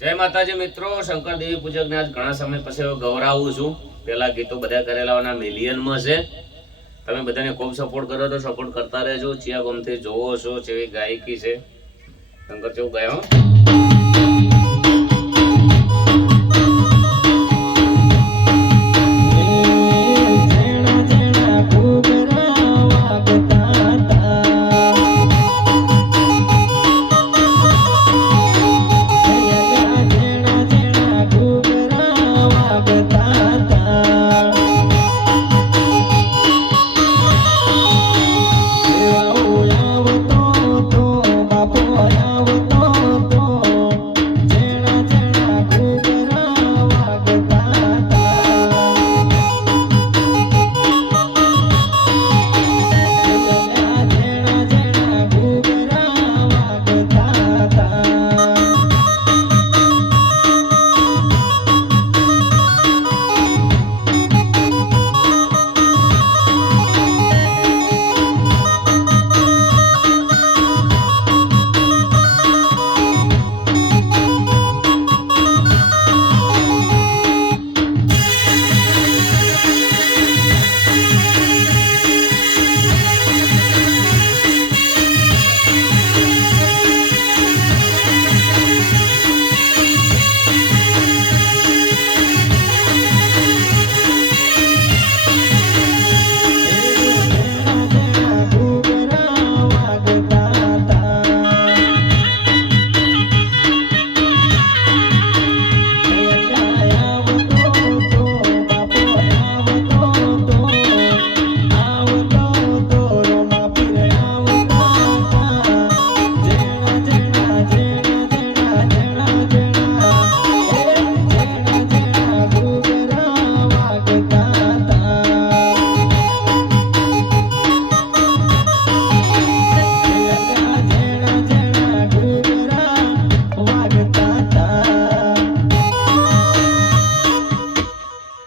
જય માતાજી મિત્રો, શંકર દેવી પૂજકને આજ ઘણા સમય પછી ગૌરાવું છું. પેલા ગીતો બધા કરેલાના મિલિયનમાં છે. તમે બધાને ખૂબ સપોર્ટ કરો તો સપોર્ટ કરતા રહેજો. ચિયા ગમથી જોવો છો, જેવી ગાયકી છે. શંકર કેવું ગાયો